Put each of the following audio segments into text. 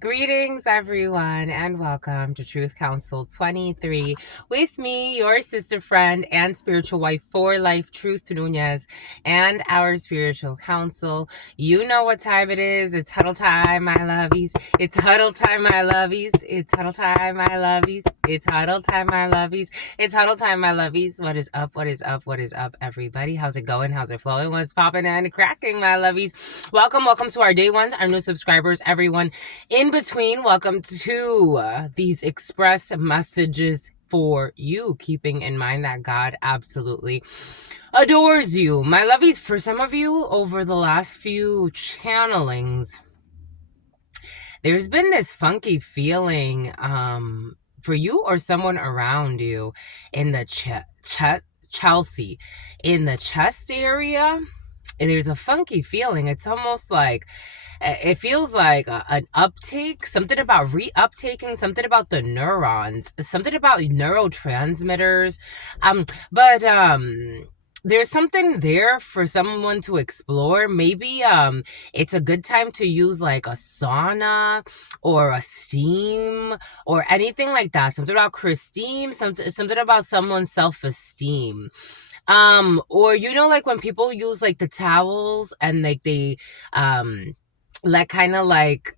Greetings, everyone, and welcome to Truth Council 23 with me, your sister friend and spiritual wife for life, Truth Nunez, and our spiritual council. You know what time it is. It's huddle time, my lovies. It's huddle time, my lovies. It's huddle time, my lovies. It's huddle time, my lovies. It's huddle time, my lovies. What is up? What is up? What is up, everybody? How's it going? How's it flowing? What's popping and cracking, my lovies? Welcome to our day ones, our new subscribers, everyone in between. Welcome to these express messages for you, keeping in mind that God absolutely adores you. My lovies, for some of you over the last few channelings, there's been this funky feeling for you or someone around you in the Chelsea, in the chest area. There's a funky feeling. It's almost like it feels like an uptake, something about reuptaking, something about the neurons, something about neurotransmitters. But there's something there for someone to explore. Maybe it's a good time to use like a sauna or a steam or anything like that. Something about Christine, something about someone's self-esteem. Or like when people use like the towels and like they like kind of like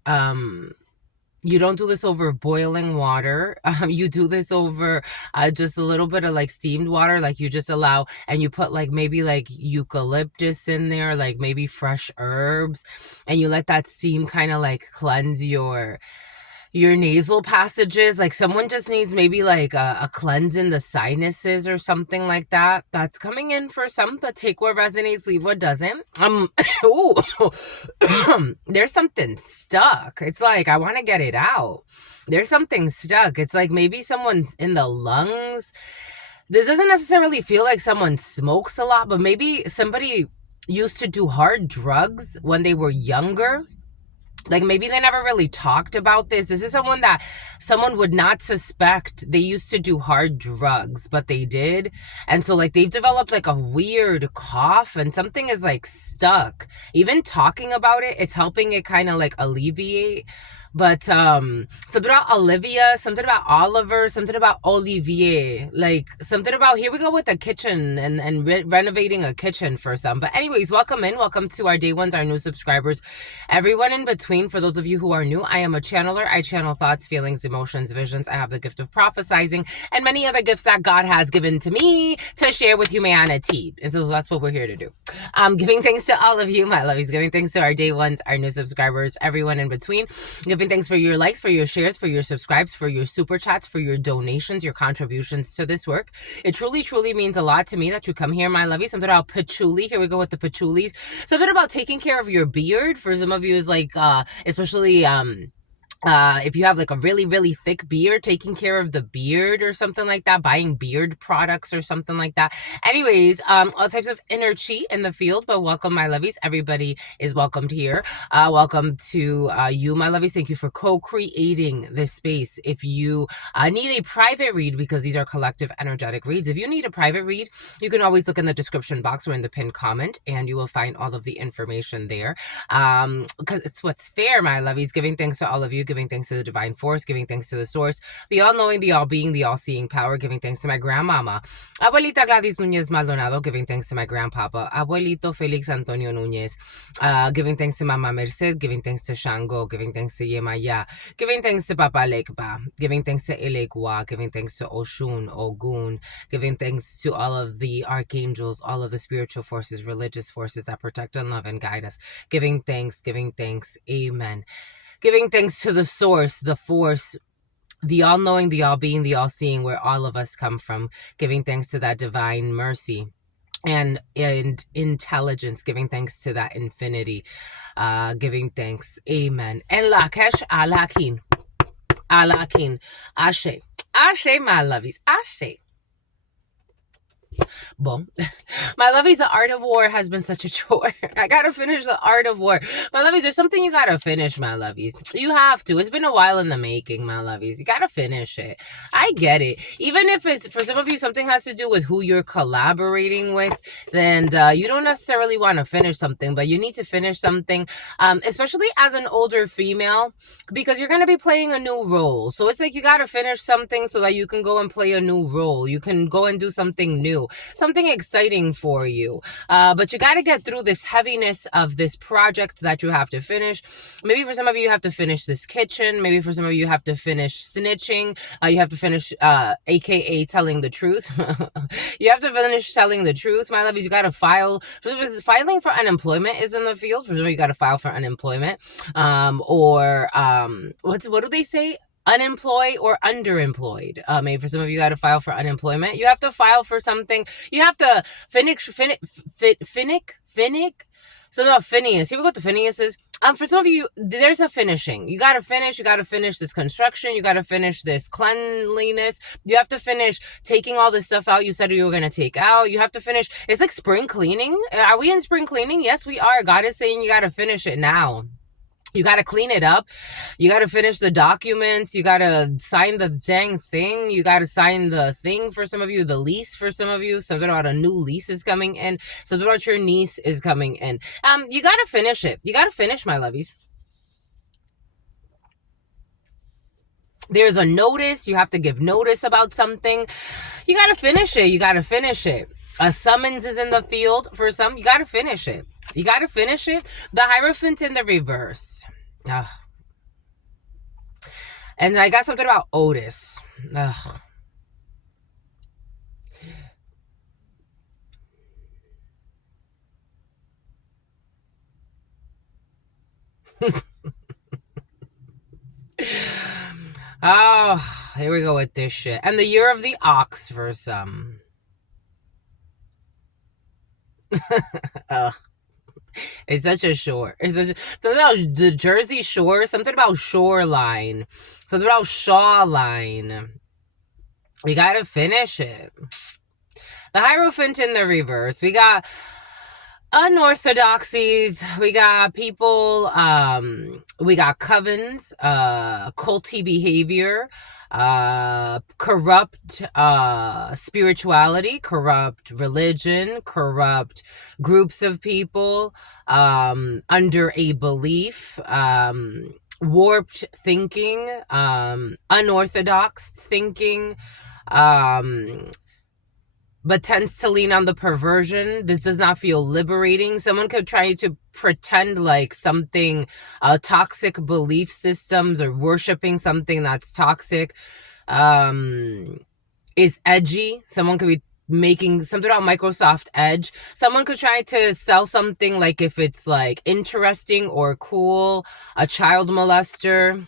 you don't do this over boiling water. You do this over just a little bit of like steamed water, like you just allow, and you put like maybe like eucalyptus in there, like maybe fresh herbs, and you let that steam kind of like cleanse your nasal passages. Like someone just needs maybe like a cleanse in the sinuses or something like that. That's coming in for some, but take what resonates, leave what doesn't. Ooh, there's something stuck. It's like, I want to get it out. There's something stuck. It's like maybe someone in the lungs. This doesn't necessarily feel like someone smokes a lot, but maybe somebody used to do hard drugs when they were younger. Like maybe they never really talked about this. This is someone that someone would not suspect they used to do hard drugs, but they did. And so like they've developed like a weird cough and something is like stuck. Even talking about it, it's helping it kind of like alleviate. But something about Olivia, something about Oliver, something about Olivier, like something about, here we go with the kitchen and renovating a kitchen for some. But anyways, welcome to our day ones, our new subscribers, everyone in between. For those of you who are new, I am a channeler. I channel thoughts, feelings, emotions, visions. I have the gift of prophesizing and many other gifts that God has given to me to share with humanity. And so that's what we're here to do. Giving thanks to all of you, my lovies, giving thanks to our day ones, our new subscribers, everyone in between. Giving thanks for your likes, for your shares, for your subscribes, for your super chats, for your donations, your contributions to this work. It truly, truly means a lot to me that you come here, my lovies. Something about patchouli. Here we go with the patchoulis. Something about taking care of your beard. For some of you is like, especially, if you have like a really, really thick beard, taking care of the beard or something like that, buying beard products or something like that. Anyways, all types of inner chi in the field, but welcome, my lovies. Everybody is welcomed here. Welcome to you, my lovies. Thank you for co-creating this space. If you need a private read, because these are collective energetic reads, if you need a private read, you can always look in the description box or in the pinned comment, and you will find all of the information there. Because it's what's fair, my lovies. Giving thanks to all of you, giving thanks to the divine force, giving thanks to the source, the all-knowing, the all-being, the all-seeing power, giving thanks to my grandmama, Abuelita Gladys Nunez Maldonado, giving thanks to my grandpapa, Abuelito Felix Antonio Nunez, giving thanks to Mama Merced, giving thanks to Shango, giving thanks to Yemaya, giving thanks to Papa Lekba, giving thanks to Elekwa, giving thanks to Oshun, Ogun, giving thanks to all of the archangels, all of the spiritual forces, religious forces that protect and love and guide us, giving thanks, amen. Giving thanks to the source, the force, the all-knowing, the all-being, the all-seeing, where all of us come from. Giving thanks to that divine mercy and intelligence. Giving thanks to that infinity. Giving thanks. Amen. En lakesh alakin. Alakin. Ashe. Ashe, my lovies. Ashe. Boom. My lovies, the art of war has been such a chore. I gotta finish the art of war. My lovies, there's something you gotta finish, my lovies. You have to. It's been a while in the making, my lovies. You gotta finish it. I get it. Even if it's, for some of you, something has to do with who you're collaborating with, then you don't necessarily want to finish something, but you need to finish something, especially as an older female, because you're gonna be playing a new role. So it's like you gotta finish something so that you can go and play a new role. You can go and do something new, something exciting for you. But you got to get through this heaviness of this project that you have to finish. Maybe for some of you, you have to finish this kitchen. Maybe for some of you, you have to finish snitching. You have to finish, AKA telling the truth. You have to finish telling the truth, my lovies. You got to file. Filing for unemployment is in the field. For some of you, got to file for unemployment. What do they say? Unemployed or underemployed. Maybe for some of you, got to file for unemployment. You have to file for something. You have to finish. Something about Phineas. Here we go with the Phineas's. For some of you, there's a finishing. You got to finish. You got to finish this construction. You got to finish this cleanliness. You have to finish taking all this stuff out you said you were going to take out. You have to finish. It's like spring cleaning. Are we in spring cleaning? Yes, we are. God is saying you got to finish it now. You got to clean it up. You got to finish the documents. You got to sign the dang thing. You got to sign the thing for some of you, the lease for some of you. Something about a new lease is coming in. Something about your niece is coming in. You got to finish it. You got to finish, my lovies. There's a notice. You have to give notice about something. You got to finish it. You got to finish it. A summons is in the field for some. You got to finish it. You got to finish it. The Hierophant in the reverse. Ugh. And I got something about Otis. Ugh. Oh, here we go with this shit. And the year of the ox for some. Ugh. It's such a shore. Something about the Jersey Shore. Something about shoreline. Something about shawline. We gotta finish it. The Hierophant in the reverse. We got unorthodoxies. We got people. We got covens. Culty behavior. Corrupt spirituality, corrupt religion, corrupt groups of people, under a belief, warped thinking, unorthodox thinking, but tends to lean on the perversion. This does not feel liberating. Someone could try to pretend like something, toxic belief systems or worshiping something that's toxic, is edgy. Someone could be making something about Microsoft Edge. Someone could try to sell something like if it's like interesting or cool, a child molester.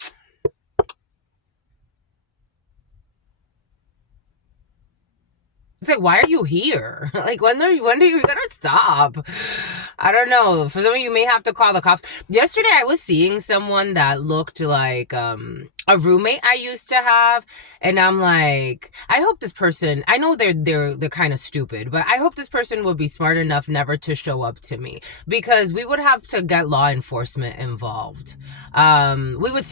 It's like, why are you here? Like, when are you gonna stop? I don't know. For some of you, may have to call the cops. Yesterday, I was seeing someone that looked like a roommate I used to have, and I'm like, I hope this person. I know they're kind of stupid, but I hope this person would be smart enough never to show up to me, because we would have to get law enforcement involved. We would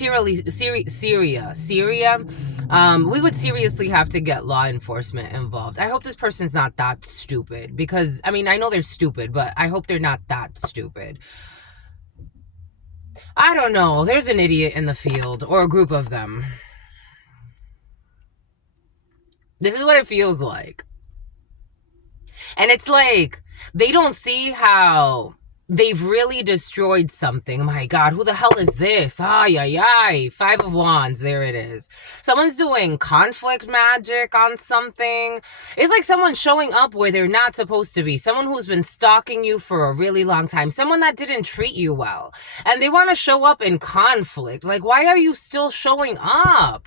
we would seriously have to get law enforcement involved. I hope this person's not that stupid, because, I mean, I know they're stupid, but I hope they're not that stupid. I don't know. There's an idiot in the field, or a group of them. This is what it feels like. And it's like, they don't see how they've really destroyed something. My God, who the hell is this? Ay, ay, ay. 5 of Wands. There it is. Someone's doing conflict magic on something. It's like someone showing up where they're not supposed to be. Someone who's been stalking you for a really long time. Someone that didn't treat you well. And they want to show up in conflict. Like, why are you still showing up?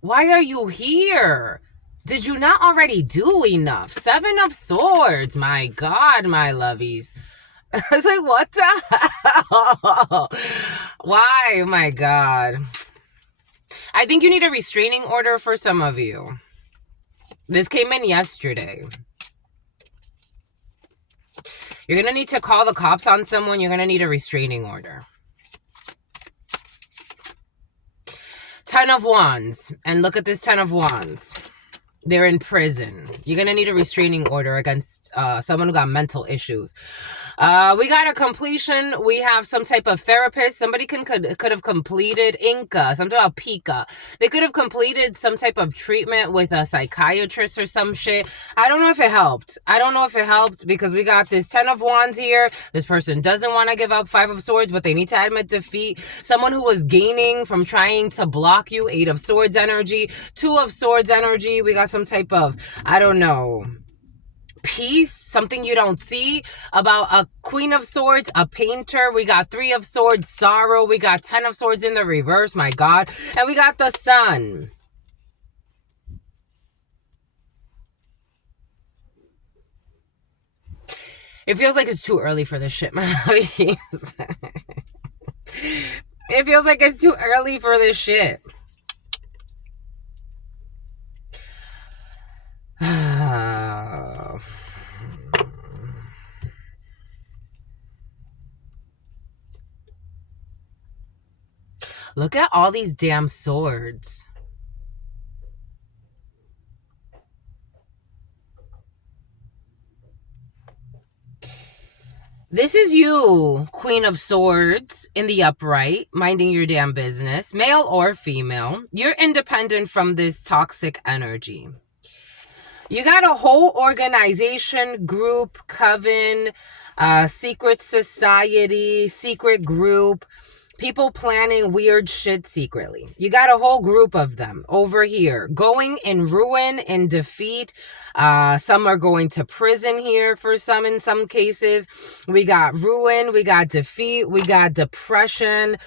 Why are you here? Did you not already do enough? 7 of Swords. My God, my lovies. It's like, what the hell? Why? Oh my God. I think you need a restraining order for some of you. This came in yesterday. You're going to need to call the cops on someone. You're going to need a restraining order. 10 of Wands. And look at this 10 of Wands. They're in prison. You're going to need a restraining order against someone who got mental issues. We got a completion. We have some type of therapist. Somebody could have completed Inca, something about Pika. They could have completed some type of treatment with a psychiatrist or some shit. I don't know if it helped. I don't know if it helped because we got this 10 of Wands here. This person doesn't want to give up 5 of Swords, but they need to admit defeat. Someone who was gaining from trying to block you. 8 of Swords energy. 2 of Swords energy. We got some type of, I don't know, peace, something you don't see. About a Queen of Swords, a painter. We got 3 of Swords, sorrow. We got 10 of Swords in the reverse, my God. And we got the Sun. It feels like it's too early for this shit, my lovies. It feels like it's too early for this shit. Look at all these damn swords. This is you, Queen of Swords, in the upright, minding your damn business, male or female. You're independent from this toxic energy. You got a whole organization, group, coven, secret society, secret group, people planning weird shit secretly. You got a whole group of them over here going in ruin, in defeat. Some are going to prison here for some in some cases. We got ruin, we got defeat, we got depression.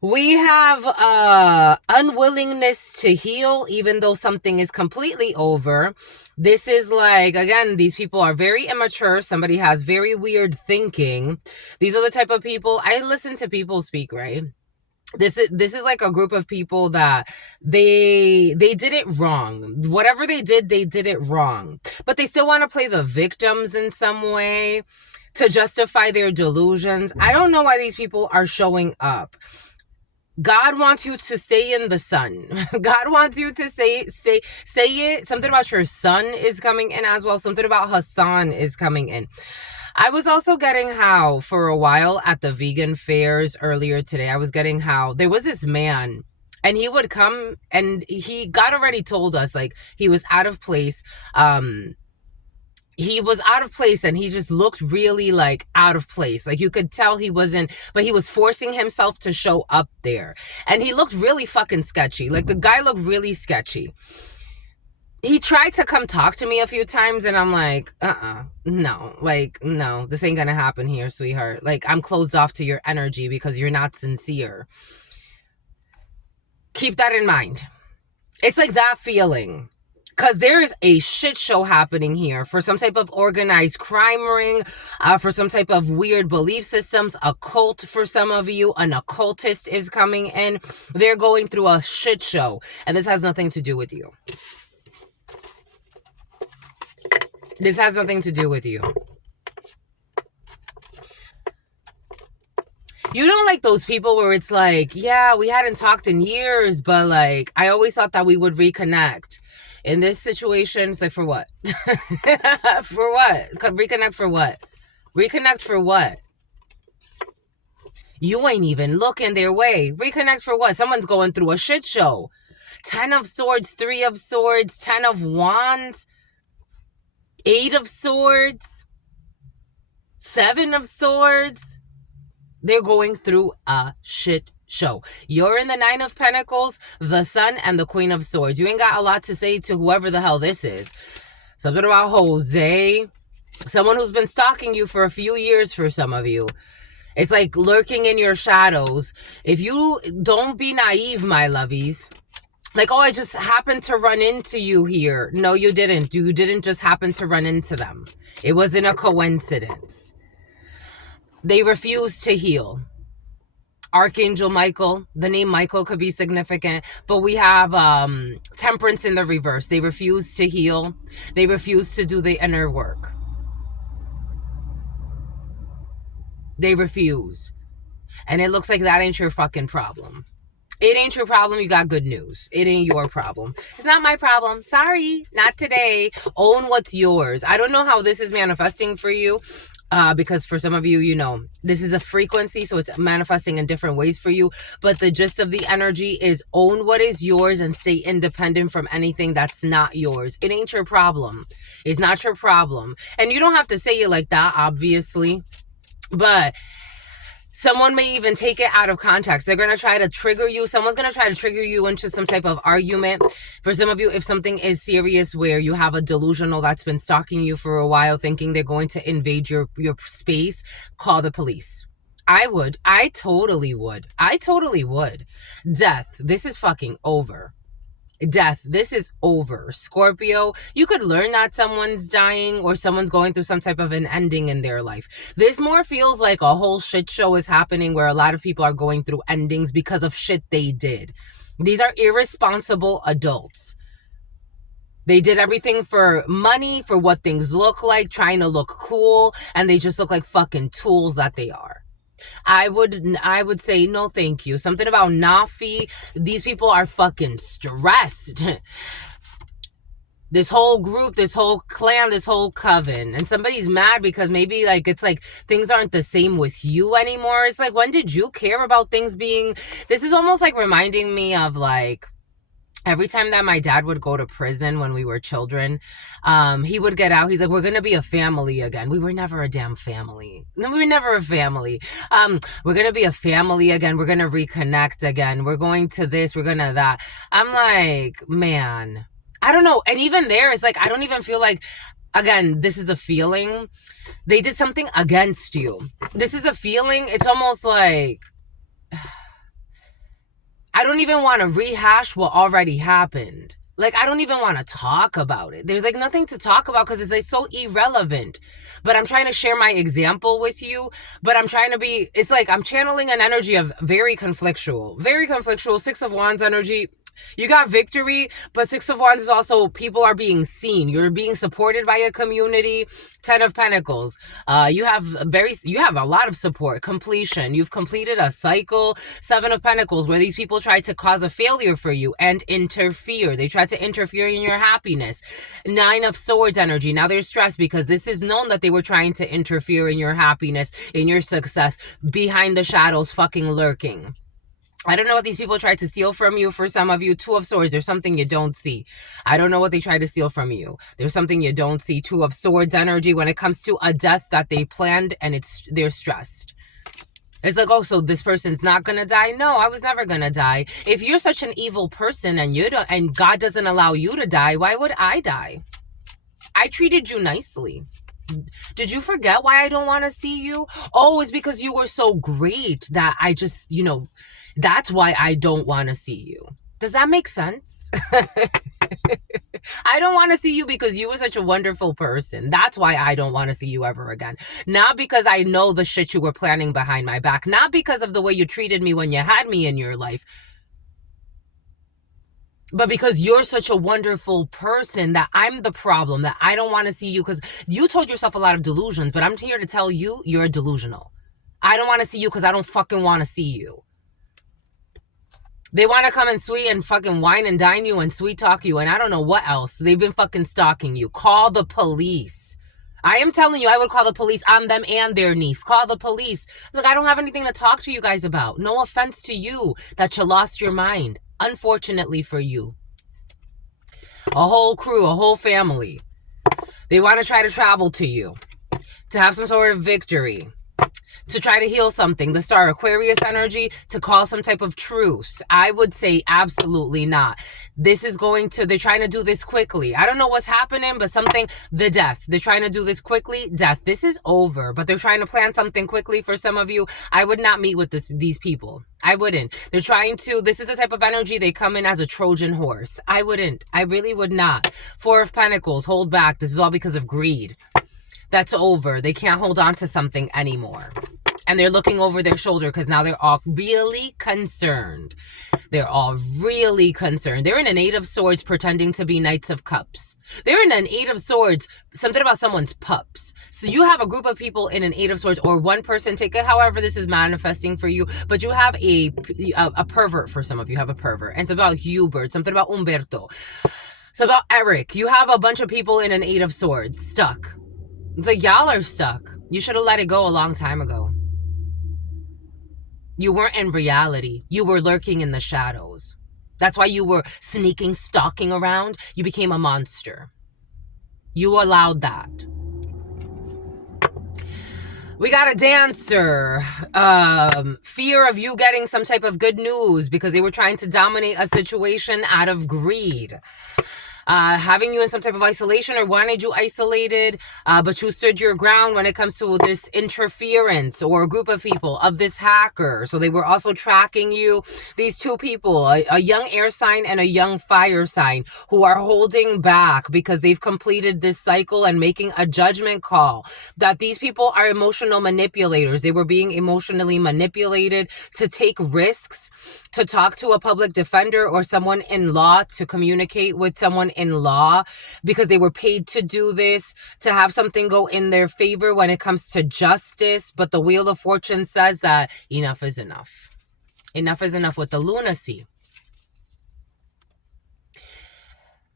We have unwillingness to heal, even though something is completely over. This is like, again, these people are very immature. Somebody has very weird thinking. These are the type of people, I listen to people speak, right? This is like a group of people that they did it wrong. Whatever they did it wrong. But they still want to play the victims in some way to justify their delusions. I don't know why these people are showing up. God wants you to stay in the sun. God wants you to say it. Something about your son is coming in as well. Something about Hassan is coming in. I was also getting how for a while at the vegan fairs earlier today, I was getting how there was this man and he would come and God already told us like he was out of place. He was out of place and he just looked really like out of place. Like you could tell he wasn't, but he was forcing himself to show up there. And he looked really fucking sketchy. Like the guy looked really sketchy. He tried to come talk to me a few times and I'm like, no, like, no, this ain't gonna happen here, sweetheart. Like I'm closed off to your energy because you're not sincere. Keep that in mind. It's like that feeling. Because there is a shit show happening here for some type of organized crime ring, for some type of weird belief systems, a cult for some of you, an occultist is coming in. They're going through a shit show. And this has nothing to do with you. This has nothing to do with you. You don't like those people where it's like, yeah, we hadn't talked in years, but like, I always thought that we would reconnect. In this situation, it's like, for what? For what? Reconnect for what? Reconnect for what? You ain't even looking their way. Reconnect for what? Someone's going through a shit show. 10 of Swords, 3 of Swords, 10 of Wands, 8 of Swords, 7 of Swords. They're going through a shit show. You're in the 9 of Pentacles, the Sun, and the Queen of Swords. You ain't got a lot to say to whoever the hell this is. Something about Jose. Someone who's been stalking you for a few years for some of you. It's like lurking in your shadows. If you don't be naive, my lovies. Like, oh, I just happened to run into you here. No, you didn't. You didn't just happen to run into them. It wasn't a coincidence. They refuse to heal. Archangel Michael. The name Michael could be significant, but we have temperance in the reverse. They refuse to heal. They refuse to do the inner work. They refuse. And it looks like that ain't your fucking problem. It ain't your problem. You got good news. It ain't your problem. It's not my problem. Sorry, not today. Own what's yours. I don't know how this is manifesting for you. Because for some of you, you know, this is a frequency, so it's manifesting in different ways for you. But the gist of the energy is own what is yours and stay independent from anything that's not yours. It ain't your problem. It's not your problem. And you don't have to say it like that, obviously. But someone may even take it out of context. They're going to try to trigger you. Someone's going to try to trigger you into some type of argument. For some of you, if something is serious where you have a delusional that's been stalking you for a while, thinking they're going to invade your space, call the police. I would. I totally would. Death. This is fucking over. Death, this is over. Scorpio, you could learn that someone's dying or someone's going through some type of an ending in their life. This more feels like a whole shit show is happening where a lot of people are going through endings because of shit they did. These are irresponsible adults. They did everything for money, for what things look like, trying to look cool, and they just look like fucking tools that they are. I would say no thank you. Something about Nafi. These people are fucking stressed. This whole group, this whole clan, this whole coven. And somebody's mad because maybe like it's like things aren't the same with you anymore. It's like, when did you care about things being... This is almost like reminding me of like... Every time that my dad would go to prison when we were children, he would get out. He's like, we're going to be a family again. We were never a damn family. No, we were never a family. We're going to be a family again. We're going to reconnect again. We're going to this. We're going to that. I'm like, man, I don't know. And even there, it's like, I don't even feel like, again, this is a feeling. They did something against you. This is a feeling. It's almost like... I don't even want to rehash what already happened. Like, I don't even want to talk about it. There's like nothing to talk about because it's like so irrelevant. But I'm trying to share my example with you. But I'm trying to be, it's like I'm channeling an energy of very conflictual. Very conflictual. 6 of Wands energy. You got victory, but 6 of Wands is also people are being seen. You're being supported by a community. 10 of Pentacles. You have a lot of support. Completion. You've completed a cycle. 7 of Pentacles, where these people tried to cause a failure for you and interfere. They tried to interfere in your happiness. 9 of Swords energy. Now they're stressed because this is known that they were trying to interfere in your happiness, in your success, behind the shadows, fucking lurking. I don't know what these people tried to steal from you. For some of you, 2 of Swords, there's something you don't see. I don't know what they tried to steal from you. There's something you don't see. 2 of Swords energy when it comes to a death that they planned and they're stressed. It's like, oh, so this person's not going to die? No, I was never going to die. If you're such an evil person and God doesn't allow you to die, why would I die? I treated you nicely. Did you forget why I don't want to see you? Oh, it's because you were so great that I just, that's why I don't want to see you. Does that make sense? I don't want to see you because you were such a wonderful person. That's why I don't want to see you ever again. Not because I know the shit you were planning behind my back. Not because of the way you treated me when you had me in your life. But because you're such a wonderful person that I'm the problem, that I don't want to see you, because you told yourself a lot of delusions, but I'm here to tell you, you're delusional. I don't want to see you because I don't fucking want to see you. They want to come and sweet and fucking wine and dine you and sweet talk you and I don't know what else. They've been fucking stalking you. Call the police. I am telling you, I would call the police on them and their niece. Call the police. Look, I don't have anything to talk to you guys about. No offense to you that you lost your mind. Unfortunately for you. A whole crew, a whole family. They want to try to travel to you. To have some sort of victory. To try to heal something. The Star Aquarius energy. To call some type of truce. I would say absolutely not. They're trying to do this quickly. I don't know what's happening, but the death. They're trying to do this quickly. Death. This is over, but they're trying to plan something quickly for some of you. I would not meet with these people. I wouldn't. This is the type of energy they come in as a Trojan horse. I wouldn't. I really would not. 4 of Pentacles. Hold back. This is all because of greed. That's over. They can't hold on to something anymore. And they're looking over their shoulder because now they're all really concerned. They're all really concerned. They're in an Eight of Swords pretending to be Knights of Cups. They're in an Eight of Swords, something about someone's pups. So you have a group of people in an Eight of Swords, or one person, take it however this is manifesting for you, but you have a pervert. For some of you have a pervert. And it's about Hubert, something about Umberto. It's about Eric. You have a bunch of people in an Eight of Swords stuck. It's like y'all are stuck. You should have let it go a long time ago. You weren't in reality. You were lurking in the shadows. That's why you were sneaking, stalking around. You became a monster. You allowed that. We got a Dancer. Fear of you getting some type of good news because they were trying to dominate a situation out of greed. Having you in some type of isolation or wanted you isolated, but you stood your ground when it comes to this interference or a group of people of this hacker. So they were also tracking you. These two people, a young air sign and a young fire sign, who are holding back because they've completed this cycle and making a judgment call that these people are emotional manipulators. They were being emotionally manipulated to take risks, to talk to a public defender or someone in law, to communicate with someone in law, because they were paid to do this, to have something go in their favor when it comes to justice. But the Wheel of Fortune says that enough is enough. Enough is enough with the lunacy.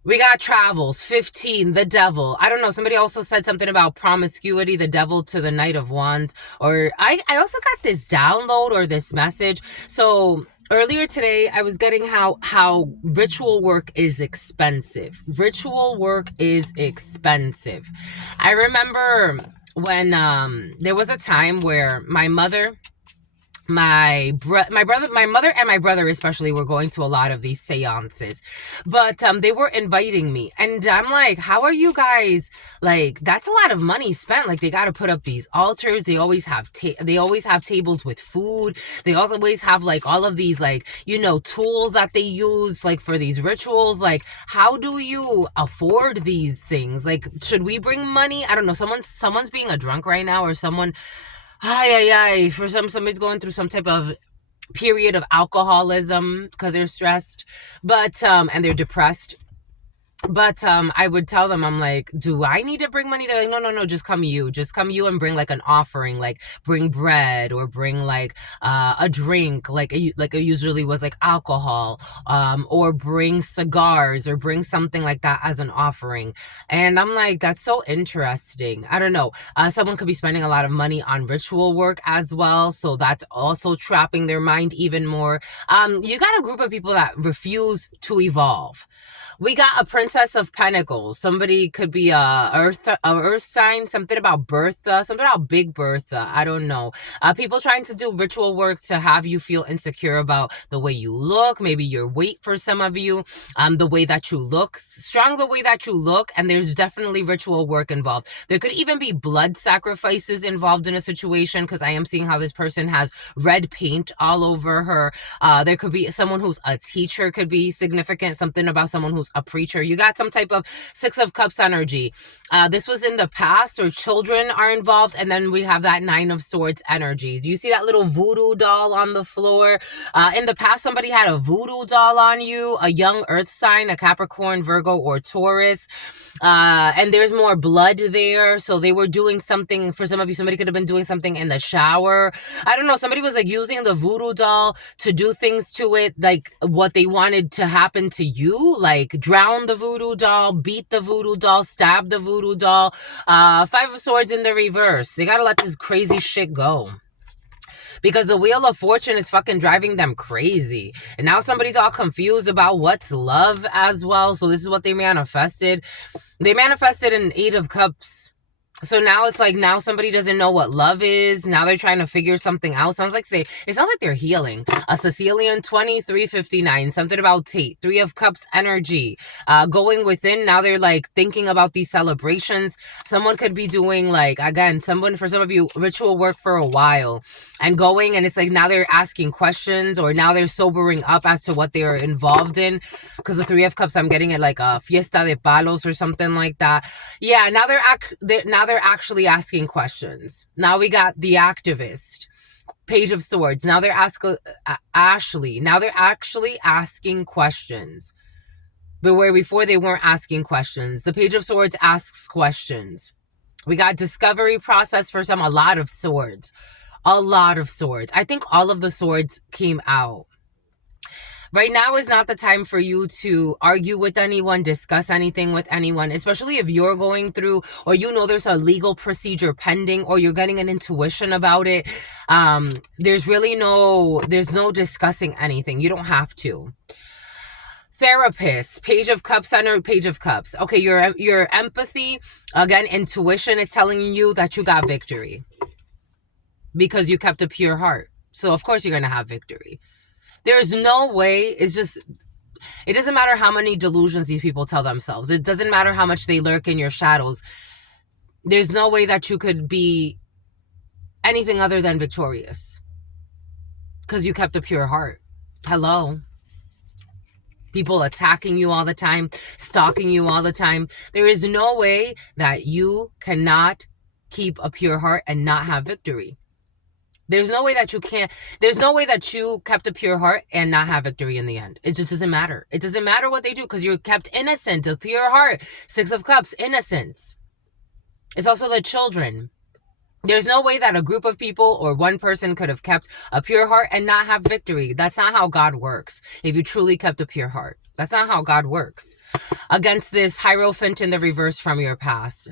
We got travels, 15, the devil. I don't know. Somebody also said something about promiscuity, the devil to the Knight of Wands. Or I also got this download or this message. So earlier today, I was getting how ritual work is expensive. Ritual work is expensive. I remember when there was a time where my mother, my mother and my brother especially were going to a lot of these seances, but they were inviting me, and I'm like, how are you guys, like, that's a lot of money spent. Like, they got to put up these altars. They always have tables with food. They also always have like all of these, like, you know, tools that they use like for these rituals. Like, how do you afford these things? Like, should we bring money? I don't know. Someone's being a drunk right now, or someone, for somebody's going through some type of period of alcoholism because they're stressed, but and they're depressed. But I would tell them, I'm like, do I need to bring money? They're like, no, just come you and bring like an offering, like bring bread or bring like a drink, like it usually was like alcohol, or bring cigars or bring something like that as an offering. And I'm like, that's so interesting. I don't know. Someone could be spending a lot of money on ritual work as well, so that's also trapping their mind even more. You got a group of people that refuse to evolve. We got a Princess of Pentacles. Somebody could be a earth sign, something about Bertha, something about Big Bertha. I don't know. People trying to do ritual work to have you feel insecure about the way you look, maybe your weight for some of you, the way that you look, the way that you look, and there's definitely ritual work involved. There could even be blood sacrifices involved in a situation, because I am seeing how this person has red paint all over her. There could be someone who's a teacher, could be significant, something about someone who's a preacher. You got some type of Six of Cups energy. This was in the past, or children are involved. And then we have that Nine of Swords energy. Do you see that little voodoo doll on the floor? In the past, somebody had a voodoo doll on you, a young earth sign, a Capricorn, Virgo, or Taurus. And there's more blood there. So they were doing something, for some of you, somebody could have been doing something in the shower. I don't know. Somebody was like using the voodoo doll to do things to it, like what they wanted to happen to you, like drown the voodoo doll, beat the voodoo doll, stab the voodoo doll. Five of Swords in the reverse. They gotta let this crazy shit go, because the Wheel of Fortune is fucking driving them crazy. And now somebody's all confused about what's love as well. So this is what they manifested. They manifested an Eight of Cups. So now it's like, now somebody doesn't know what love is. Now they're trying to figure something out. It sounds like they're healing. A Sicilian 2359, something about Tate, Three of Cups energy, going within. Now they're like thinking about these celebrations. Someone could be doing, like, again, for some of you, ritual work for a while and going, and it's like now they're asking questions, or now they're sobering up as to what they are involved in. Because the Three of Cups, I'm getting it like a fiesta de palos or something like that. Yeah, now they're actually asking questions. Now we got the activist. Page of Swords. Now they're asking Ashley. Now they're actually asking questions. But where before they weren't asking questions. The Page of Swords asks questions. We got discovery process for some, a lot of swords. A lot of swords. I think all of the swords came out. Right now is not the time for you to argue with anyone, discuss anything with anyone, especially if you're going through or you know there's a legal procedure pending or you're getting an intuition about it. There's no discussing anything. You don't have to. Therapist, Page of Cups and Page of Cups. Okay, your empathy, again, intuition is telling you that you got victory because you kept a pure heart. So of course you're going to have victory. There's no way, it doesn't matter how many delusions these people tell themselves. It doesn't matter how much they lurk in your shadows. There's no way that you could be anything other than victorious because you kept a pure heart. Hello. People attacking you all the time, stalking you all the time. There is no way that you cannot keep a pure heart and not have victory. There's no way that you kept a pure heart and not have victory in the end. It just doesn't matter. It doesn't matter what they do because you're kept innocent, a pure heart. 6 of Cups, innocence. It's also the children. There's no way that a group of people or one person could have kept a pure heart and not have victory. That's not how God works. If you truly kept a pure heart. That's not how God works. Against this Hierophant in the reverse from your past.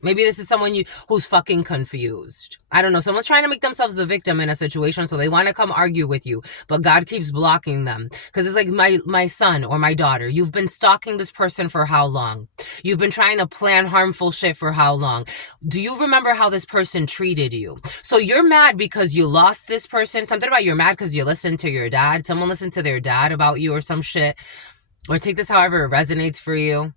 Maybe this is someone who's fucking confused. I don't know. Someone's trying to make themselves the victim in a situation, so they want to come argue with you. But God keeps blocking them. Because it's like my son or my daughter. You've been stalking this person for how long? You've been trying to plan harmful shit for how long? Do you remember how this person treated you? So you're mad because you lost this person. Something about you're mad because you listened to your dad. Someone listened to their dad about you or some shit. Or take this however it resonates for you.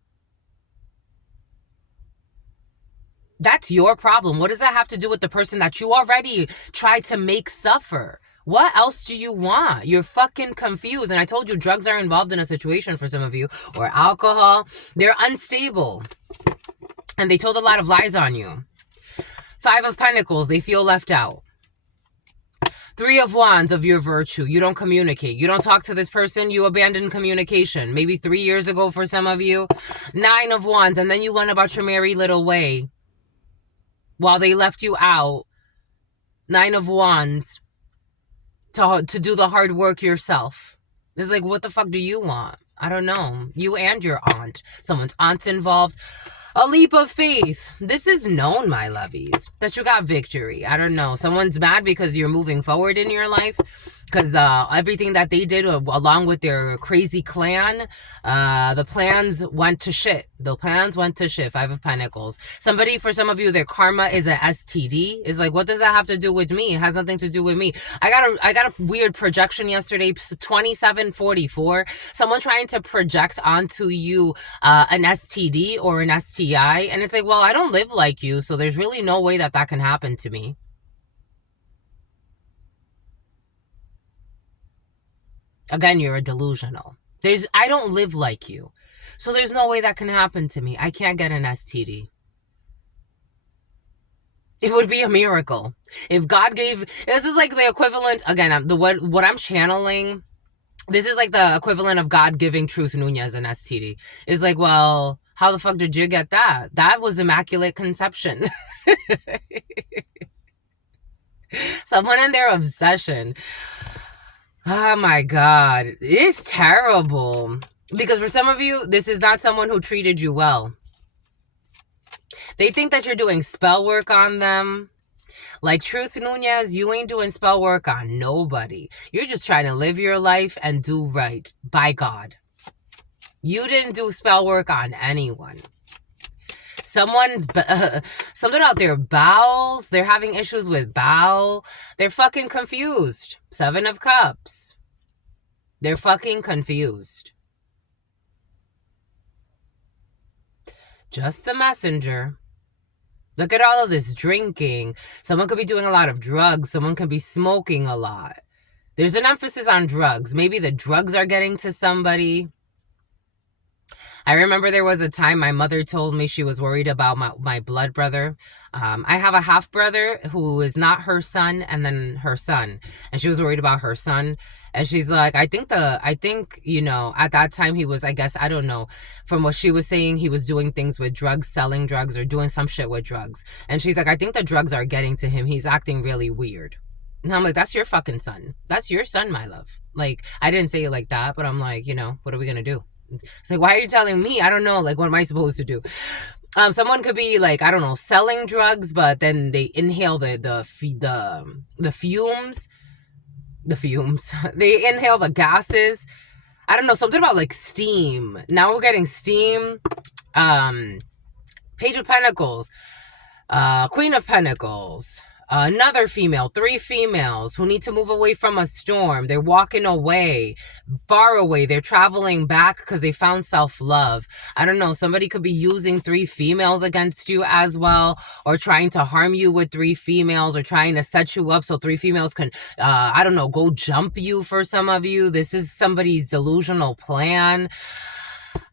That's your problem. What does that have to do with the person that you already tried to make suffer? What else do you want? You're fucking confused. And I told you drugs are involved in a situation for some of you. Or alcohol. They're unstable. And they told a lot of lies on you. 5 of Pentacles. They feel left out. 3 of Wands of your virtue. You don't communicate. You don't talk to this person. You abandon communication. Maybe 3 years ago for some of you. 9 of Wands. And then you went about your merry little way. While they left you out, 9 of Wands, to do the hard work yourself. It's like, what the fuck do you want? I don't know. You and your aunt. Someone's aunt's involved. A leap of faith. This is known, my lovies, that you got victory. I don't know. Someone's mad because you're moving forward in your life. Because everything that they did along with their crazy clan, the plans went to shit. The plans went to shit. 5 of Pentacles. Somebody, for some of you, their karma is an STD. It's like, what does that have to do with me? It has nothing to do with me. I got a weird projection yesterday, 2744. Someone trying to project onto you an STD or an STI. And it's like, well, I don't live like you, so there's really no way that can happen to me. Again, you're a delusional. I don't live like you. So there's no way that can happen to me. I can't get an STD. It would be a miracle. If God gave... This is like the equivalent... Again, what I'm channeling... This is like the equivalent of God giving Truth Nunez an STD. It's like, well, how the fuck did you get that? That was immaculate conception. Someone in their obsession... Oh my God. It's terrible. Because for some of you, this is not someone who treated you well. They think that you're doing spell work on them. Like Truth Nunez, you ain't doing spell work on nobody. You're just trying to live your life and do right by God. You didn't do spell work on anyone. Someone's something about their bowels. They're having issues with bowel. They're fucking confused. 7 of Cups. They're fucking confused. Just the messenger. Look at all of this drinking. Someone could be doing a lot of drugs. Someone could be smoking a lot. There's an emphasis on drugs. Maybe the drugs are getting to somebody. I remember there was a time my mother told me she was worried about my blood brother. I have a half brother who is not her son, and then her son, and she was worried about her son. And she's like, I think, at that time he was, I guess, I don't know, from what she was saying, he was doing things with drugs, selling drugs, or doing some shit with drugs. And she's like, I think the drugs are getting to him. He's acting really weird. And I'm like, that's your fucking son. That's your son, my love. Like, I didn't say it like that, but I'm like, what are we gonna do? It's like, why are you telling me? I don't know. Like, what am I supposed to do? Someone could be like, I don't know, selling drugs, but then they inhale the fumes. The fumes. They inhale the gases. I don't know, something about like steam. Now we're getting steam. Page of Pentacles. Queen of Pentacles. Another female, 3 females who need to move away from a storm. They're walking away, far away. They're traveling back because they found self-love. I don't know. Somebody could be using 3 females against you as well, or trying to harm you with 3 females, or trying to set you up so 3 females can, I don't know, go jump you for some of you. This is somebody's delusional plan.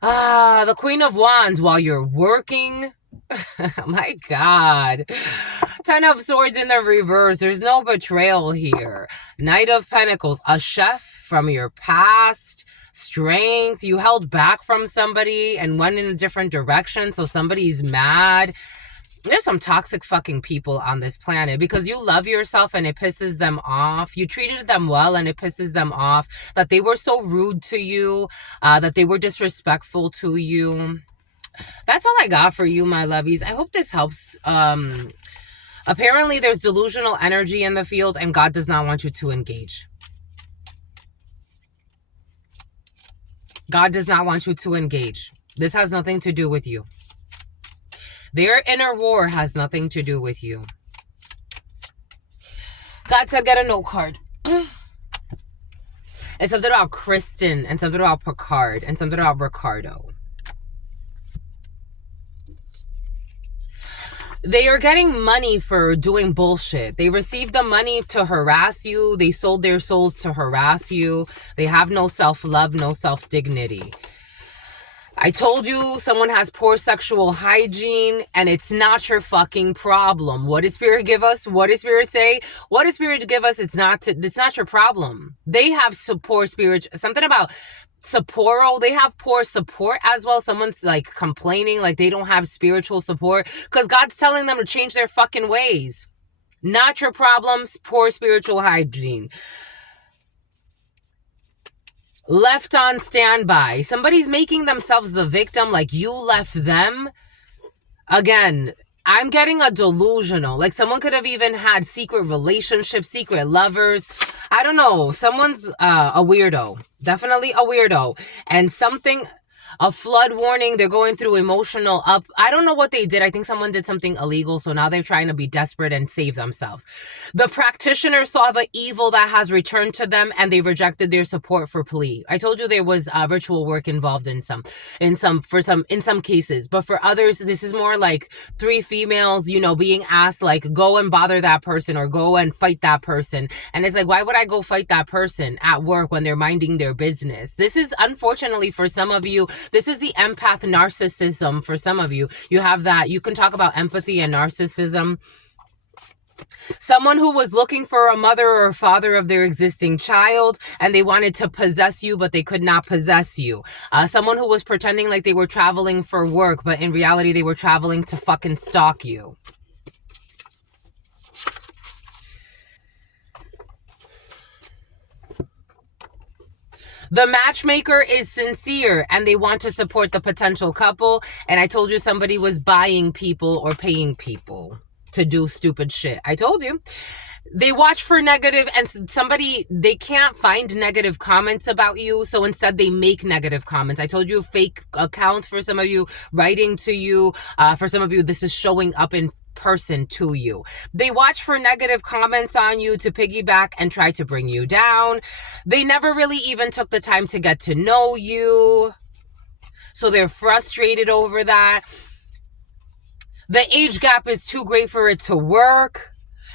The Queen of Wands while you're working. My God. 10 of Swords in the reverse. There's no betrayal here. Knight of Pentacles. A chef from your past. Strength. You held back from somebody and went in a different direction, so somebody's mad. There's some toxic fucking people on this planet because you love yourself and it pisses them off. You treated them well and it pisses them off that they were so rude to you, that they were disrespectful to you. That's all I got for you, my lovies. I hope this helps. Apparently, there's delusional energy in the field and God does not want you to engage. God does not want you to engage. This has nothing to do with you. Their inner war has nothing to do with you. God said get a note card. And something about Kristen, and something about Picard, and something about Ricardo. They are getting money for doing bullshit. They received the money to harass you. They sold their souls to harass you. They have no self-love, no self-dignity. I told you someone has poor sexual hygiene and it's not your fucking problem. What does Spirit give us? What does Spirit say? What does Spirit give us? It's not your problem. They have poor spirit, something about Sapporo, they have poor support as well. Someone's like complaining like they don't have spiritual support because God's telling them to change their fucking ways. Not your problems, poor spiritual hygiene. Left on standby. Somebody's making themselves the victim like you left them. Again, I'm getting a delusional. Like someone could have even had secret relationships, secret lovers. I don't know. Someone's a weirdo. Definitely a weirdo. And a flood warning. They're going through emotional up. I don't know what they did. I think someone did something illegal. So now they're trying to be desperate and save themselves. The practitioner saw the evil that has returned to them and they rejected their support for plea. I told you there was virtual work involved in some cases. But for others, this is more like 3 females, being asked like, go and bother that person or go and fight that person. And it's like, why would I go fight that person at work when they're minding their business? This is unfortunately for some of you, this is the empath narcissism for some of you. You have that. You can talk about empathy and narcissism. Someone who was looking for a mother or father of their existing child and they wanted to possess you, but they could not possess you. Someone who was pretending like they were traveling for work, but in reality, they were traveling to fucking stalk you. The matchmaker is sincere and they want to support the potential couple. And I told you somebody was buying people or paying people to do stupid shit. I told you. They watch for negative and they can't find negative comments about you. So instead they make negative comments. I told you fake accounts for some of you, writing to you. For some of you, this is showing up in person to you. They watch for negative comments on you to piggyback and try to bring you down. They never really even took the time to get to know you. So they're frustrated over that. The age gap is too great for it to work.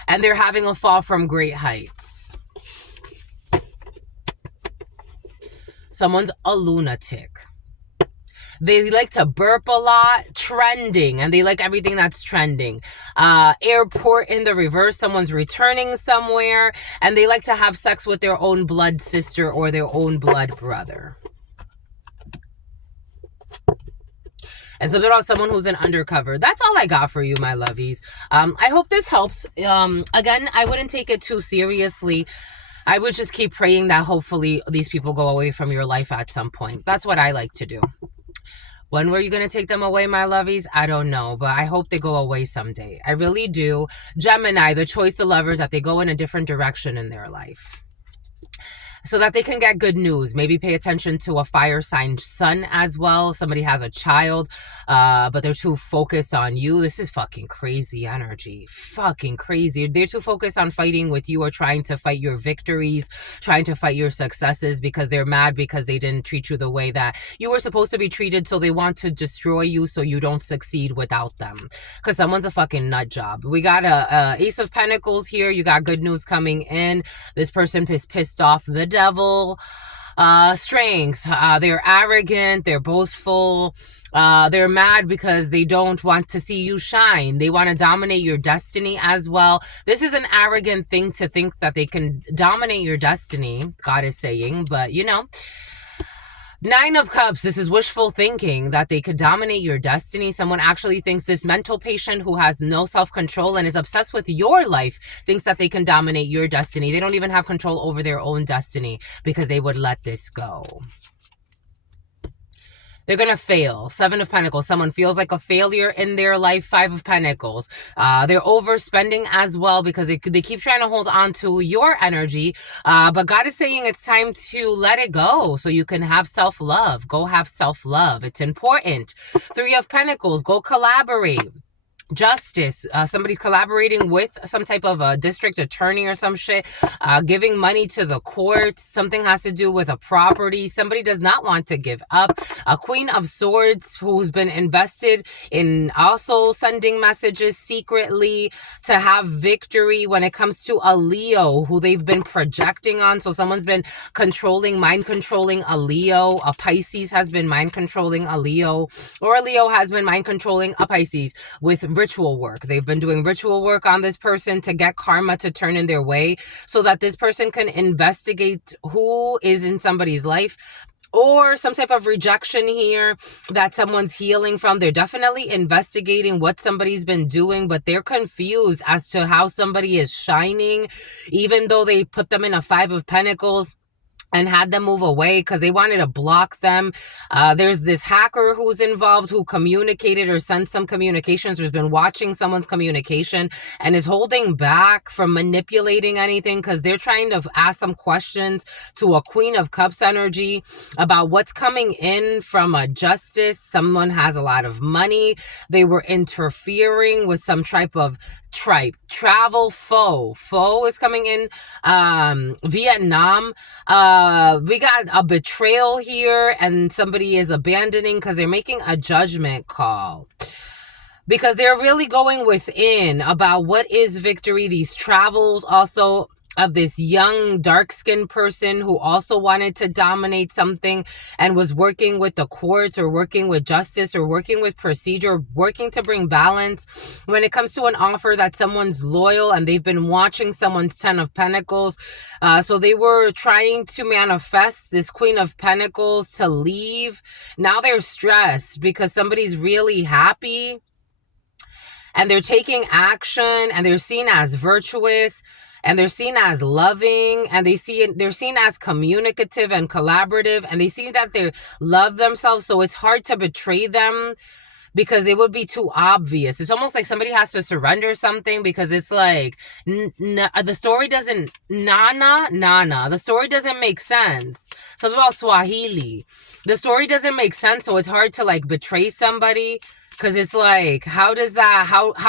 And they're having a fall from great heights. Someone's a lunatic. They like to burp a lot. Trending, and they like everything that's trending. Airport in the reverse, someone's returning somewhere, and they like to have sex with their own blood sister or their own blood brother. It's a bit of someone who's an undercover. That's all I got for you, my lovies. I hope this helps. Again, I wouldn't take it too seriously. I would just keep praying that hopefully these people go away from your life at some point. That's what I like to do. When were you going to take them away, my lovies? I don't know, but I hope they go away someday. I really do. Gemini, the choice of lovers, that they go in a different direction in their life, so that they can get good news. Maybe pay attention to a fire sign sun as well. Somebody has a child, but they're too focused on you. This is fucking crazy energy. Fucking crazy. They're too focused on fighting with you or trying to fight your victories, trying to fight your successes because they're mad because they didn't treat you the way that you were supposed to be treated. So they want to destroy you so you don't succeed without them. Because someone's a fucking nut job. We got a Ace of Pentacles here. You got good news coming in. This person is pissed off the devil. Strength. They're arrogant. They're boastful. They're mad because they don't want to see you shine. They want to dominate your destiny as well. This is an arrogant thing to think that they can dominate your destiny, God is saying, but you know. Nine of Cups, this is wishful thinking that they could dominate your destiny. Someone actually thinks, this mental patient who has no self-control and is obsessed with your life thinks that they can dominate your destiny. They don't even have control over their own destiny because they would let this go. They're going to fail. Seven of Pentacles. Someone feels like a failure in their life. Five of Pentacles. They're overspending as well because they keep trying to hold on to your energy. But God is saying it's time to let it go so you can have self-love. Go have self-love. It's important. Three of Pentacles. Go collaborate. Justice. Somebody's collaborating with some type of a district attorney or some shit, giving money to the courts. Something has to do with a property. Somebody does not want to give up. A Queen of Swords who's been invested in also sending messages secretly to have victory when it comes to a Leo who they've been projecting on. So someone's been mind controlling a Leo. A Pisces has been mind controlling a Leo, or a Leo has been mind controlling a Pisces with ritual work. They've been doing ritual work on this person to get karma to turn in their way so that this person can investigate who is in somebody's life, or some type of rejection here that someone's healing from. They're definitely investigating what somebody's been doing, but they're confused as to how somebody is shining, even though they put them in a Five of Pentacles and had them move away because they wanted to block them. There's this hacker who's involved who communicated or sent some communications, or has been watching someone's communication and is holding back from manipulating anything because they're trying to ask some questions to a Queen of Cups energy about what's coming in from a justice. Someone has a lot of money. They were interfering with some type of travel foe. Foe is coming in. Vietnam. We got a betrayal here, and somebody is abandoning because they're making a judgment call. Because they're really going within about what is victory. These travels also of this young dark-skinned person who also wanted to dominate something and was working with the courts or working with justice or working with procedure, working to bring balance. When it comes to an offer that someone's loyal and they've been watching someone's Ten of Pentacles, so they were trying to manifest this Queen of Pentacles to leave. Now they're stressed because somebody's really happy and they're taking action and they're seen as virtuous. And they're seen as loving, and they're seen as communicative and collaborative, and they see that they love themselves. So it's hard to betray them because it would be too obvious. It's almost like somebody has to surrender something because it's like, the story doesn't, the story doesn't make sense. Something about Swahili. The story doesn't make sense, so it's hard to like betray somebody. Because it's like, how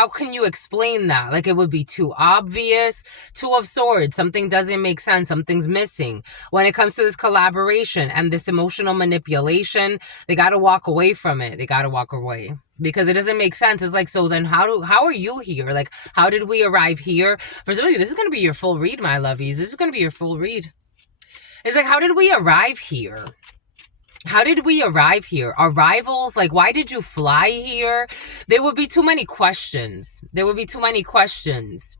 can you explain that? Like, it would be too obvious. Two of Swords, something doesn't make sense. Something's missing. When it comes to this collaboration and this emotional manipulation, they got to walk away from it. They got to walk away. Because it doesn't make sense. It's like, so then how are you here? Like, how did we arrive here? For some of you, this is going to be your full read, my lovies. This is going to be your full read. It's like, how did we arrive here? How did we arrive here? Arrivals, like, why did you fly here? There would be too many questions. There would be too many questions.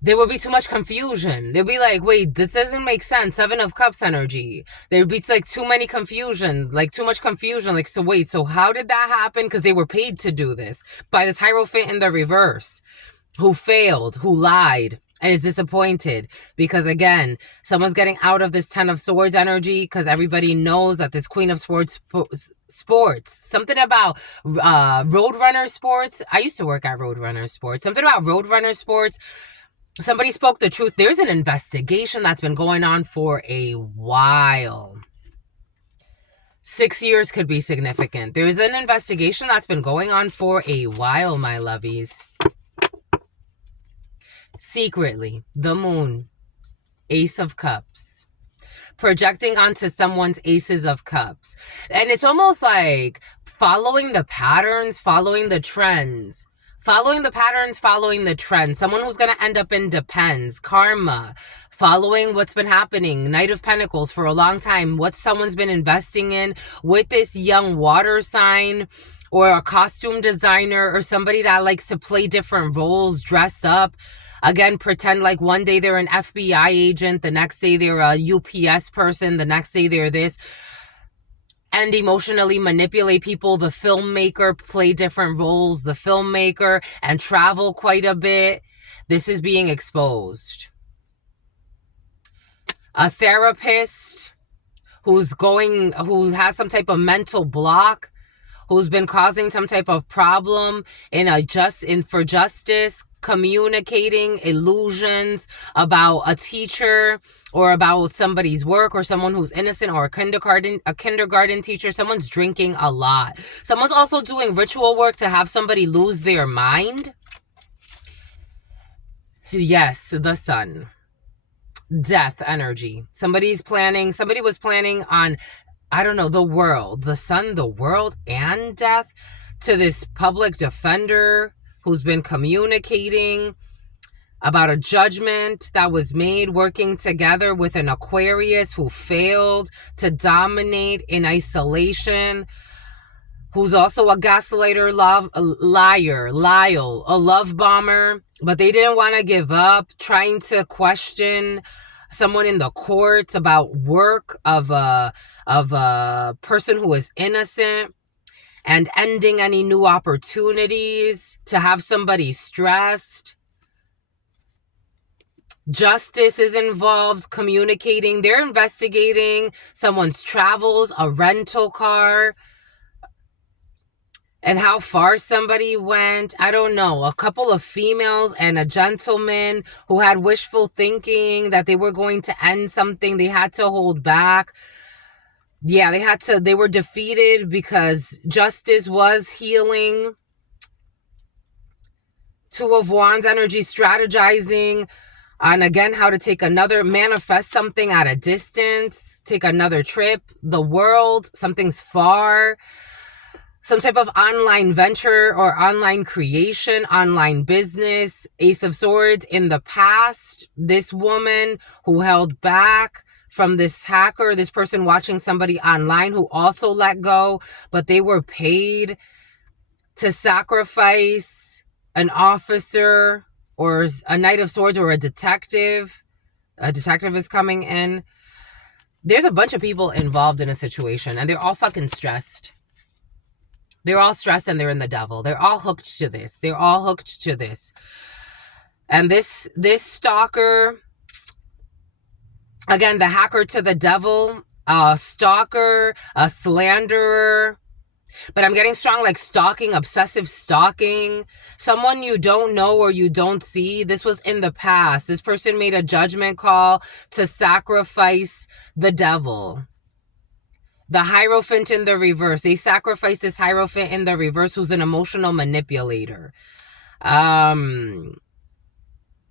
There would be too much confusion. They'd be like, wait, this doesn't make sense. Seven of Cups energy. There'd be like too many confusion, like too much confusion. Like, so wait, so how did that happen? Because they were paid to do this by this Hierophant in the reverse, who failed, who lied, and is disappointed. Because again, someone's getting out of this Ten of Swords energy because everybody knows that this Queen of Swords sports, something about Roadrunner sports. I used to work at Roadrunner sports. Something about Roadrunner sports. Somebody spoke the truth. There's an investigation that's been going on for a while. 6 years could be significant. There's an investigation that's been going on for a while, my lovies. Secretly, the Moon, Ace of Cups, projecting onto someone's Aces of Cups. And it's almost like following the patterns, following the trends. Following the patterns, following the trends. Someone who's going to end up in Depends, karma, following what's been happening. Knight of Pentacles for a long time. What someone's been investing in with this young water sign, or a costume designer, or somebody that likes to play different roles, dress up. Again, pretend like one day they're an FBI agent, the next day they're a UPS person, the next day they're this. And emotionally manipulate people. The filmmaker, play different roles, the filmmaker, and travel quite a bit. This is being exposed. A therapist who has some type of mental block, who's been causing some type of problem for justice, communicating illusions about a teacher or about somebody's work, or someone who's innocent, or a kindergarten teacher. Someone's drinking a lot. Someone's also doing ritual work to have somebody lose their mind. Yes, the Sun. Death energy. Somebody was planning on, I don't know, the world, the Sun, the world, and death, to this public defender who's been communicating about a judgment that was made, working together with an Aquarius who failed to dominate in isolation, who's also a gaslighter, liar, Lyle, a love bomber, but they didn't want to give up, trying to question someone in the courts about work of a person who is innocent, and ending any new opportunities, to have somebody stressed. Justice is involved, communicating. They're investigating someone's travels, a rental car, and how far somebody went. I don't know. A couple of females and a gentleman who had wishful thinking that they were going to end something. They had to hold back. Yeah, they were defeated because justice was healing. Two of Wands energy, strategizing on, again, how to manifest something at a distance, take another trip, the world, something's far, some type of online venture or online creation, online business. Ace of Swords in the past, this woman who held back from this hacker, this person watching somebody online who also let go, but they were paid to sacrifice an officer, or a Knight of Swords, or a detective. A detective is coming in. There's a bunch of people involved in a situation, and they're all fucking stressed. They're all stressed, and they're in the devil. They're all hooked to this. They're all hooked to this. And this stalker, again, the hacker to the devil, a stalker, a slanderer. But I'm getting strong, like stalking, obsessive stalking, someone you don't know or you don't see. This was in the past. This person made a judgment call to sacrifice the devil. The Hierophant in the reverse. They sacrificed this Hierophant in the reverse, who's an emotional manipulator.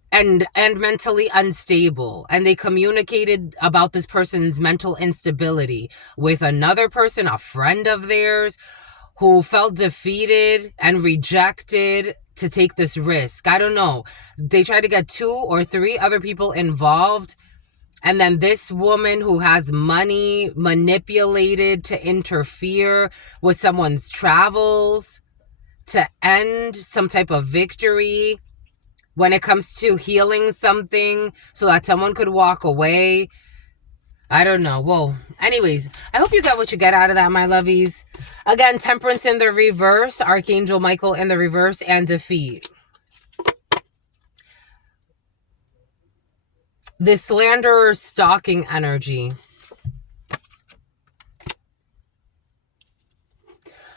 And mentally unstable. And they communicated about this person's mental instability with another person, a friend of theirs, who felt defeated and rejected to take this risk. I don't know. They tried to get 2 or 3 other people involved, And then this woman who has money manipulated to interfere with someone's travels, to end some type of victory when it comes to healing something so that someone could walk away. I don't know. Whoa. Anyways, I hope you got what you get out of that, my lovies. Again, Temperance in the reverse, Archangel Michael in the reverse, and defeat. This slanderer stalking energy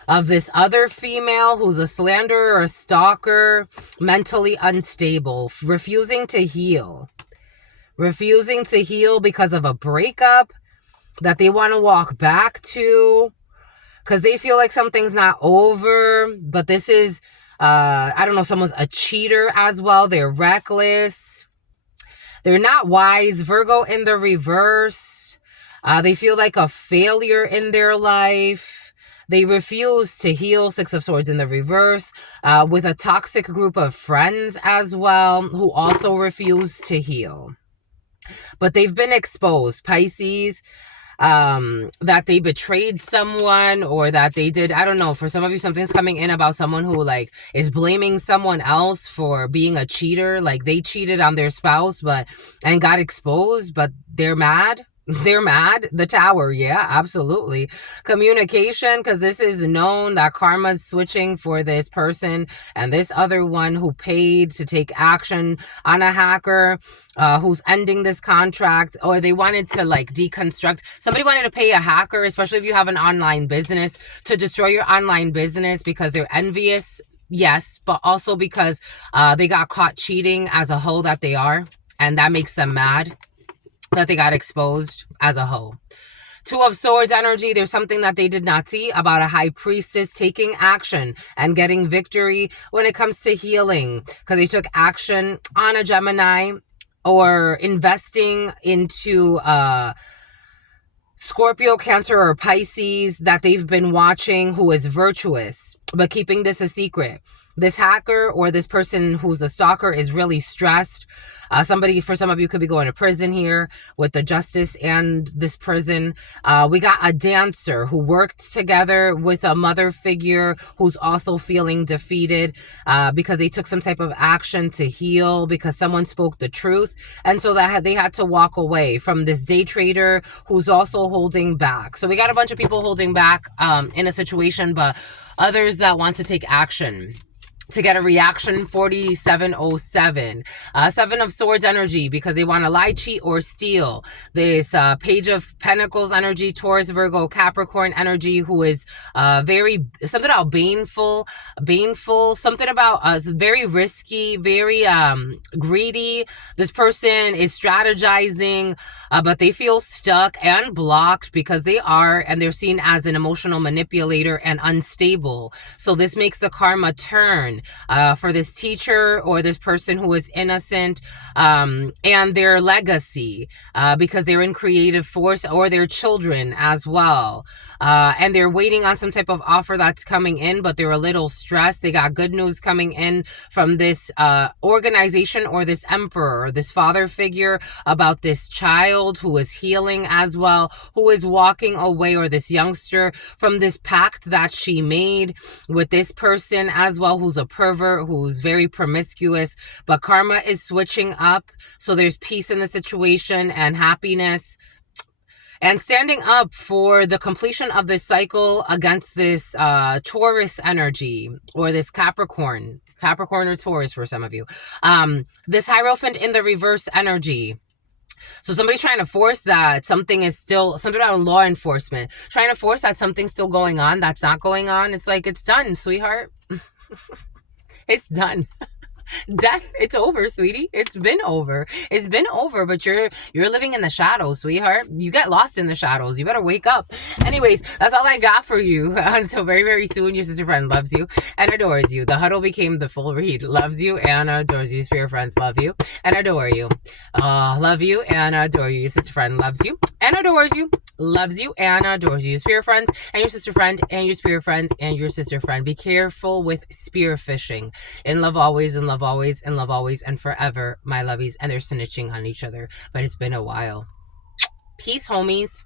of this other female who's a slanderer, a stalker, mentally unstable, refusing to heal. Refusing to heal because of a breakup that they want to walk back to because they feel like something's not over. But this is, I don't know, someone's a cheater as well. They're reckless. They're not wise. Virgo in the reverse. They feel like a failure in their life. They refuse to heal. Six of Swords in the reverse. With a toxic group of friends as well who also refuse to heal. But they've been exposed, Pisces, that they betrayed someone or that they did, I don't know, for some of you, something's coming in about someone who like is blaming someone else for being a cheater. Like they cheated on their spouse, and got exposed, but they're mad. They're mad. The Tower. Yeah, absolutely. Communication, because this is known that karma's switching for this person and this other one who paid to take action on a hacker who's ending this contract, or they wanted to like deconstruct. Somebody wanted to pay a hacker, especially if you have an online business, to destroy your online business because they're envious. Yes, but also because they got caught cheating as a hoe that they are. And that makes them mad that they got exposed as a hoe. Two of Swords energy, there's something that they did not see about a high priestess taking action and getting victory when it comes to healing, because they took action on a Gemini or investing into Scorpio, Cancer, or Pisces that they've been watching who is virtuous, but keeping this a secret. This hacker or this person who's a stalker is really stressed. Somebody, for some of you, could be going to prison here with the justice and this prison. We got a dancer who worked together with a mother figure who's also feeling defeated because they took some type of action to heal because someone spoke the truth. And so that they had to walk away from this day trader who's also holding back. So we got a bunch of people holding back in a situation, but others that want to take action to get a reaction. 4707. Seven of Swords energy, because they want to lie, cheat, or steal. This Page of Pentacles energy, Taurus, Virgo, Capricorn energy, who is very, something about baneful, something about very risky, very greedy. This person is strategizing, but they feel stuck and blocked because they are, and they're seen as an emotional manipulator and unstable. So this makes the karma turn for this teacher or this person who is innocent, and their legacy, because they're in creative force, or their children as well. And they're waiting on some type of offer that's coming in, but they're a little stressed. They got good news coming in from this organization or this emperor or this father figure about this child who is healing as well, who is walking away, or this youngster, from this pact that she made with this person as well, who's a pervert, who's very promiscuous. But karma is switching up, so there's peace in the situation and happiness, and standing up for the completion of this cycle against this Taurus energy, or this Capricorn or Taurus for some of you. This Hierophant in the reverse energy. So somebody's trying to force that something is still, something about law enforcement, trying to force that something's still going on that's not going on. It's like, it's done, sweetheart. It's done. Death, it's over, sweetie. It's been over. It's been over, but you're living in the shadows, sweetheart. You get lost in the shadows. You better wake up. Anyways, that's all I got for you. So very, very soon, your sister friend loves you and adores you. The huddle became the full read. Loves you and adores you. Spirit friends love you and adore you. Love you and adore you. Your sister friend loves you and adores you. Loves you and adores you. Your spirit friends and your sister friend and your spirit friends and your sister friend. Be careful with spear fishing. In love always, in love always, and forever, my lovies. And they're snitching on each other. But it's been a while. Peace, homies.